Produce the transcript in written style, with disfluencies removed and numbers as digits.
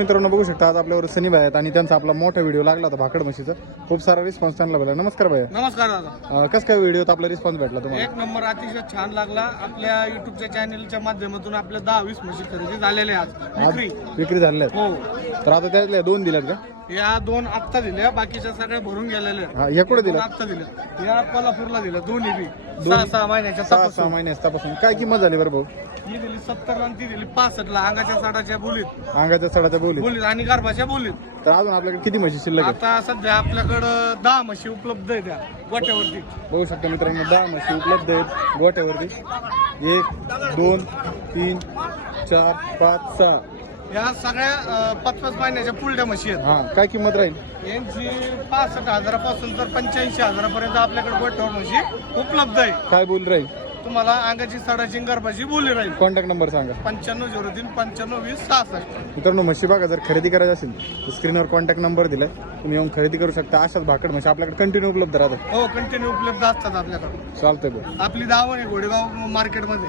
मित्रांनो बघू शकता आज आपल्यावर सनी भाई आहेत आणि त्यांचा आपला मोठा व्हिडिओ लागला होता भाकड म्हशीचा. खूप सारा रिस्पॉन्स त्यांना भेटला. नमस्कार भाई. नमस्कार दादा. कसं काय व्हिडिओत आपला रिस्पॉन्स भेटला तुम्हाला? एक नंबर, अतिशय छान लागला. आपल्या युट्यूबच्या चॅनलच्या माध्यमातून आपल्या 10-20 म्हशी खरेदी झालेल्या आज विक्री झालेल्या हो. आहेत. तर आता त्यातल्या 2 दिल्यात का? या 2 आत्ता दिल्या, बाकीच्या सगळ्या भरून गेलेल्या आहेत. हा, या कुठे दिल्या? आत्ता दिल्या. या कोल्हापूरला दिल्या दोन्ही बी. 6 6 महिन्याच्या 6 महिन्यापासून काय किंमत झाली बरं भाऊ? ही दिली 70 आणि ती दिली 65 ला. अंगाच्या साडाच्या बोलीत अंगाच्या सडाच्या बोली. बोलीत आणि गर्भाच्या बोलीत. तर अजून आपल्याकडे किती म्हशी शिल्लक आहेत? आता सध्या आपल्याकडं 10 म्हशी उपलब्ध आहेत त्या गोट्यावरती. बघू शकता मित्रांनो 10 म्हशी उपलब्ध आहेत गोट्यावरती. 1 2 3 4 5 6 या सगळ्या 5-5 महिन्याच्या पुलट्या म्हशी आहेत. हा, काय किंमत राहील? यांची 65,000 तर 85,000 आपल्याकडे गोठ्यावर म्हशी उपलब्ध आहे. काय बोल राहील? तुम्हाला अंगाची सडाची गर्भाची बोली राहील. कॉन्टॅक्ट नंबर सांगा. 9503 9520 66. मित्रांनो म्हशी बघा जर खरेदी करायची असेल तर स्क्रीनवर कॉन्टॅक्ट नंबर दिलाय, तुम्ही येऊन खरेदी करू शकता. अशाच भाकड म्हशी आपल्याकडे कंटिन्यू उपलब्ध राहतात. हो, कंटिन्यू उपलब्ध असतात आपल्याकडे. चालतंय बरं. आपली दावण आहे घोडेगाव मार्केटमध्ये.